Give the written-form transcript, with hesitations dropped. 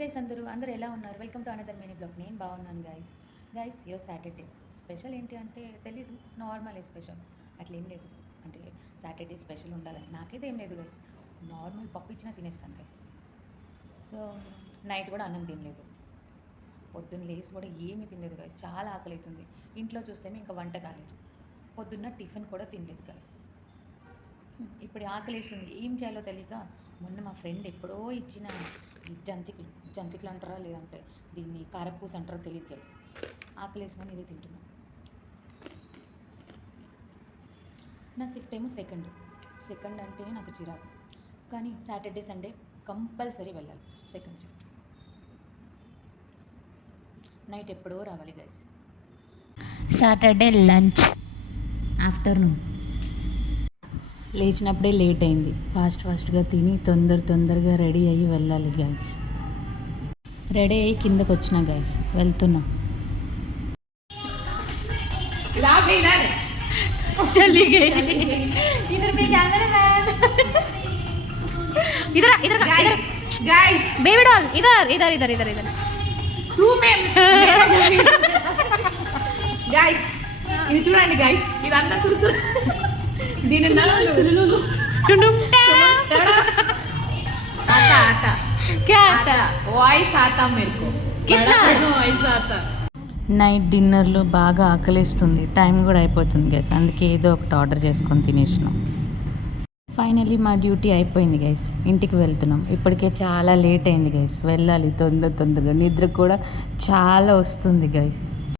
Guys అందరూ ఎలా ఉన్నారు? Welcome to another mini blog. నేను బాగున్నాను గైస్ ఈరోజు సాటర్డే స్పెషల్ ఏంటి అంటే తెలీదు, నార్మల్ స్పెషల్ అట్లా ఏం లేదు. అంటే సాటర్డే స్పెషల్ ఉండాలని నాకైతే ఏం లేదు గైస్. నార్మల్ పప్పు ఇచ్చినా తినేస్తాను గైస్. సో నైట్ కూడా అన్నం తినలేదు, పొద్దున్న లేసి కూడా ఏమీ తినలేదు గైస్. చాలా ఆకలి అవుతుంది. ఇంట్లో చూస్తే ఇంకా వంట కాలేదు, పొద్దున్న టిఫిన్ కూడా తినలేదు గైస్. ఇప్పుడు ఆకలేస్తుంది, ఏం చేయాలో తెలియక మొన్న మా ఫ్రెండ్ ఎప్పుడో ఇచ్చిన ఈ జంతికలు అంటారా, లేదంటే దీన్ని కారపూస అంటారో తెలియదు గైస్. ఆకలేసుకొని ఇదే తింటున్నాను. నా షిఫ్ట్ ఏమో సెకండ్ అంటేనే నాకు చిరాకు, కానీ సాటర్డే సండే కంపల్సరీ వెళ్ళాలి సెకండ్ షిఫ్ట్. నైట్ ఎప్పుడో రావాలి గైస్. సాటర్డే లంచ్ ఆఫ్టర్నూన్ లేచినప్పుడే లేట్ అయింది. ఫాస్ట్గా తిని తొందరగా రెడీ అయ్యి వెళ్ళాలి గైస్. రెడీ అయ్యి కిందకు వచ్చిన గైస్, వెళ్తున్నా. चली गई इधर पे कैमरा मैन इधर इधर गाइस बेबी डॉल इधर तू मैन गाइस ఇది చూడండి గైస్, ఇదంతా తురుసు దీని నల్లులు आता क्या आता वॉइस आता मेरे को कितना वॉइस आता. నైట్ డిన్నర్లో బాగా ఆకలిస్తుంది, టైం కూడా అయిపోతుంది గైస్. అందుకే ఏదో ఒకటి ఆర్డర్ చేసుకొని తినేసినాం. ఫైనలీ మా డ్యూటీ అయిపోయింది గైస్, ఇంటికి వెళ్తున్నాం. ఇప్పటికే చాలా లేట్ అయింది గైస్, వెళ్ళాలి తొందరగా. నిద్ర కూడా చాలా వస్తుంది గైస్.